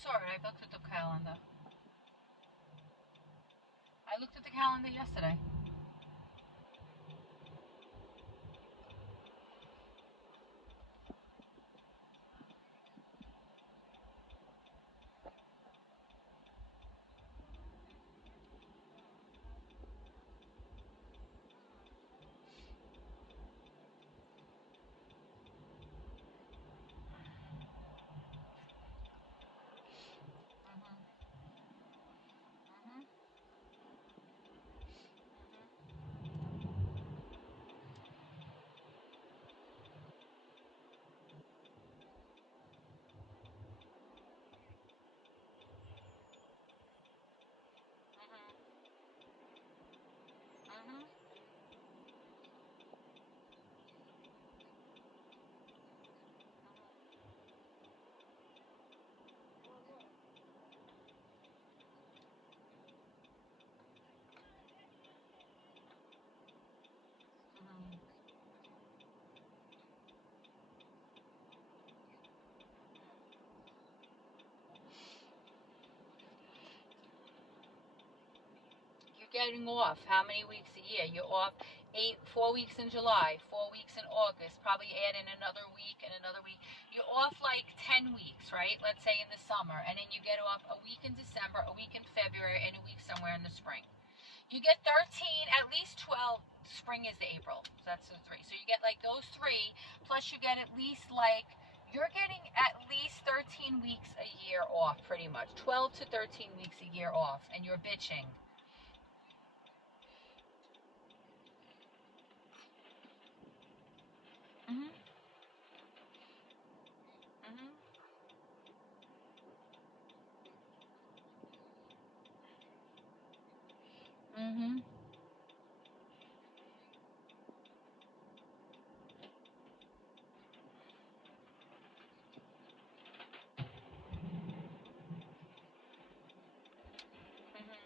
saw it. I looked at the calendar. I looked at the calendar yesterday. Mm-hmm. You're getting off how many weeks a year? You're off 4 weeks in July, 4 weeks in August, probably add in another week and another week. You're off like 10 weeks, right? Let's say in the summer, and then you get off a week in December, a week in February, and a week somewhere in the spring. You get 13, at least 12. Spring is the April, so that's the three. So you get like those three, plus you get at least like, you're getting at least 13 weeks a year off, pretty much. 12 to 13 weeks a year off, and you're bitching. Mm-hmm. Mm-hmm. Mm-hmm. Mm-hmm.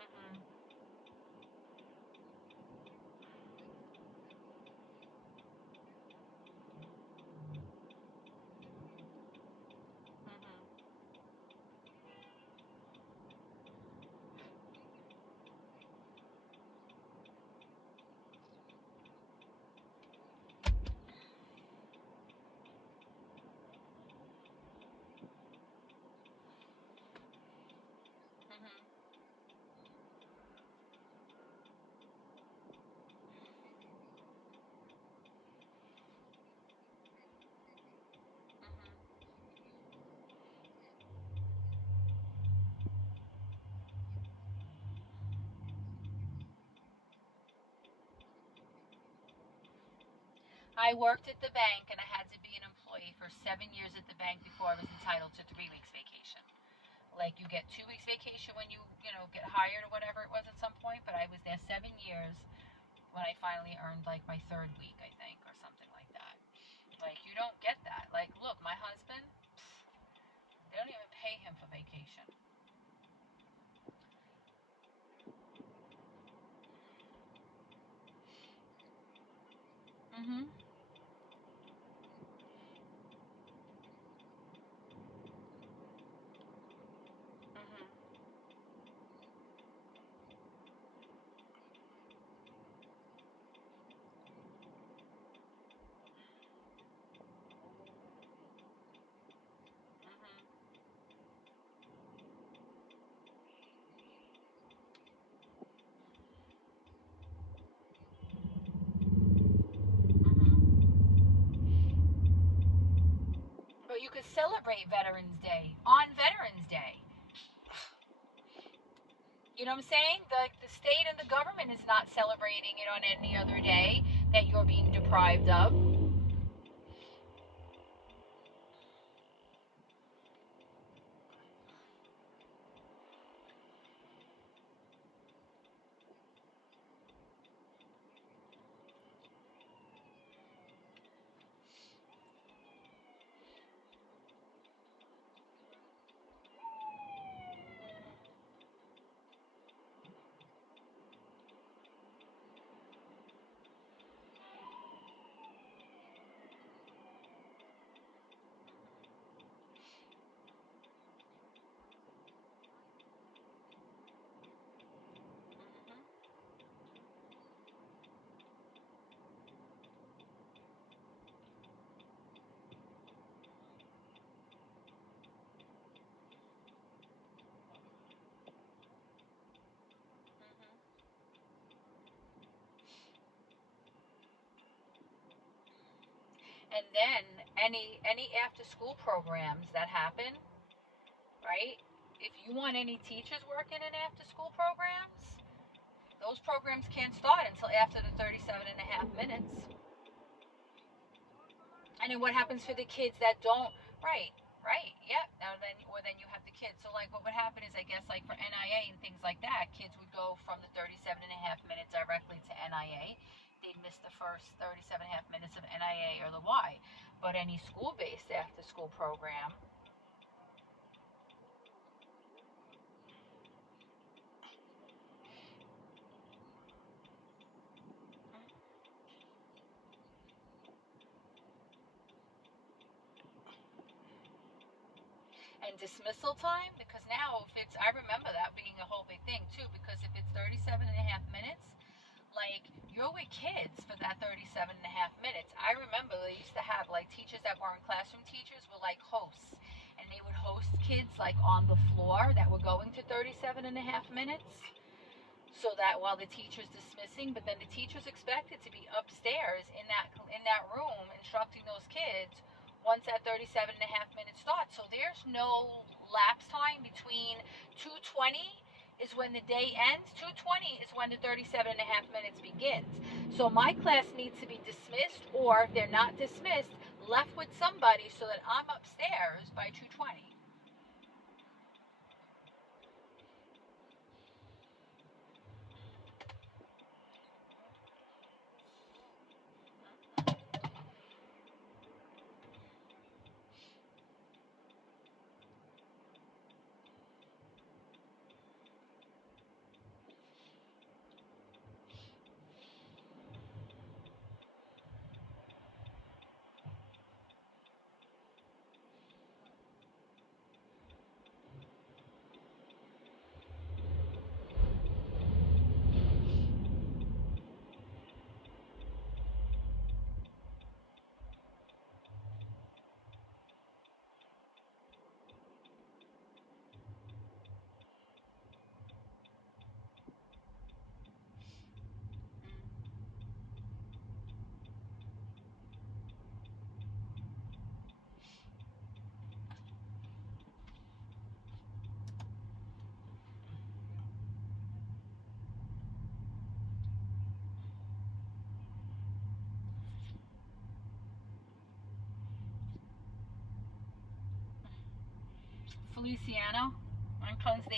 Mm-hmm. Mm-hmm. Mm-hmm. Mm-hmm. I worked at the bank and I had to be an employee for 7 years at the bank before I was entitled to 3 weeks vacation. Like you get 2 weeks vacation when you get hired or whatever it was at some point, but I was there 7 years when I finally earned like my third week, I think, or something like that. Like you don't get that. Like, look, my husband, they don't even pay him for vacation. Mm-hmm. Mm-hmm. Mm-hmm. Mm-hmm. But you could celebrate Veterans Day on Veterans Day. You know what I'm saying? The state and the government is not celebrating it on any other day that you're being deprived of. And then any after school programs that happen, right? If you want any teachers working in after school programs, those programs can't start until after the 37 and a half minutes. And then what happens for the kids that don't? Right, right, yeah. Now then you have the kids. So like what would happen is I guess like for NIA and things like that, kids would go from the 37 and a half minutes directly to NIA. They'd miss the first 37 and a half minutes of NIA or the Y. But any school-based after-school program, and dismissal time, because now if it's, I remember that being a whole big thing too, because if it's 37 and a half minutes, like you're with kids for that 37 and a half minutes. I remember they used to have like teachers that weren't classroom teachers were like hosts, and they would host kids like on the floor that were going to 37 and a half minutes, so that while the teacher's dismissing, but then the teacher's expected to be upstairs in that room instructing those kids once that 37 and a half minutes starts. So there's no lapse time between 2:20 is when the day ends, 2:20 is when the 37 and a half minutes begins. So my class needs to be dismissed, or if they're not dismissed, left with somebody so that I'm upstairs by 2:20. Feliciano, I'm